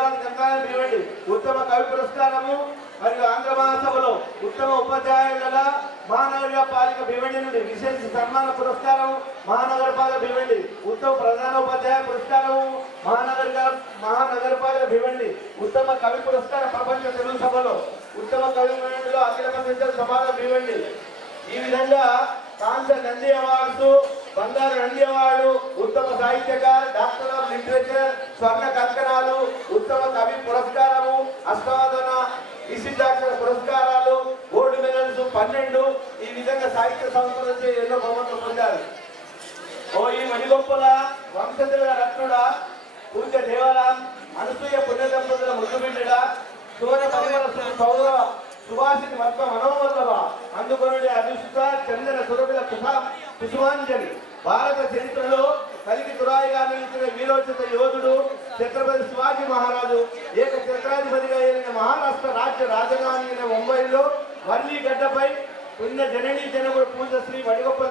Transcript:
దేవరాజు గంగాధర్ భివండి ఉత్తమ కవి పురస్కారము మరియు ఆంధ్ర మహాసభలో ఉత్తమ ఉపాధ్యాయుల మహానగర పాలిక భివండి నుండి విశేష సన్మాన పురస్కారం మహానగరపాలక భివండి ఉత్తమ ప్రధాన ఉపాధ్యాయ పురస్కారము మహానగరపాలక భివండి ఉత్తమ కవి పురస్కార ప్రపంచ తెలుగు సభలో ఉత్తమ కవి భివండిలో అఖిల ప్రపంచ సమాజం భివండి. ఈ విధంగా కాంస్య నంది అవార్డు, బంగారు నంది అవార్డు, ఉత్తమ సాహిత్యకారు, డాక్టర్ ఆఫ్ లిటరేచర్, స్వర్ణ కంకణాలు, ఉత్తమ కవి పురస్కారము, అష్టావధాన విశిష్టాక్షర పురస్కారాలు, గోల్డ్ మెడల్స్ 12 ఈ విధంగా సాహిత్య సంస్థలచే ఎన్నో బహుమతులు పొందారు. ఈ మణిగొప్పల వంశజుల రత్నుడ, పూజ్య దేవరాం అనసూయ పుణ్య దంపతుల ముద్దుబిడ్డ, సూర్య పరిమళ సౌర సుభాషిని మత్వ మనోవల్లభ అందుకొనుడి అభిష్ట చందన సురభిల కుసుమాంజలి. భారత చరిత్రలో కలిగి తురాయిగా నిలిచిన వీరోచిత యోధుడు ఛత్రపతి శివాజీ మహారాజు ఏక ఛత్రాధిపతిగా ఏలిన మహారాష్ట్ర రాజ్య రాజధాని అయిన ముంబైలో వర్లీ గడ్డపై పుణ్య జననీ జనకుడు పూజ శ్రీ మణిగొప్ప